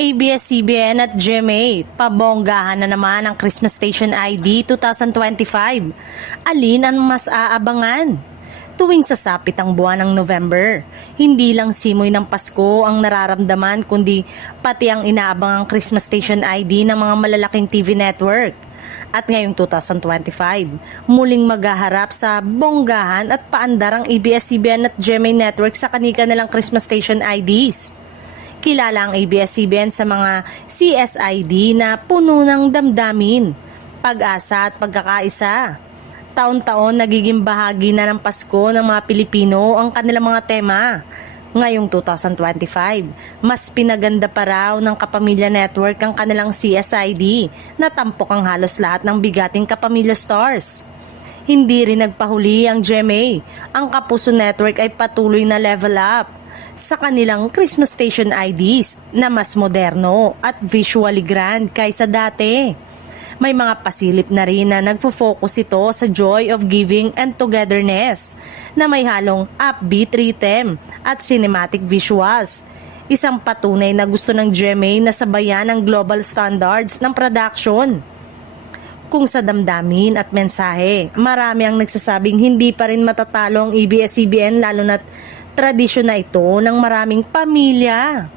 ABS-CBN at GMA, pabonggahan na naman ang Christmas Station ID 2025. Alin ang mas aabangan? Tuwing sasapit ang buwan ng November, hindi lang simoy ng Pasko ang nararamdaman kundi pati ang inaabangang Christmas Station ID ng mga malalaking TV network. At ngayong 2025, muling maghaharap sa bonggahan at paandar ang ABS-CBN at GMA Network sa kani-kanilang Christmas Station IDs. Kilala ang ABS-CBN sa mga CSID na puno ng damdamin, pag-asa at pagkakaisa. Taon-taon nagiging bahagi na ng Pasko ng mga Pilipino ang kanilang mga tema. Ngayong 2025, mas pinaganda pa raw ng Kapamilya Network ang kanilang CSID na tampok ang halos lahat ng bigating Kapamilya stars. Hindi rin nagpahuli ang GMA. Ang Kapuso Network ay patuloy na level up sa kanilang Christmas Station IDs na mas moderno at visually grand kaysa dati. May mga pasilip na rin na nagfo-focus ito sa joy of giving and togetherness na may halong upbeat rhythm at cinematic visuals. Isang patunay na gusto ng GMA na sabayan ang global standards ng production. Kung sa damdamin at mensahe, marami ang nagsasabing hindi pa rin matatalo ang ABS-CBN lalo na't tradisyon na ito ng maraming pamilya.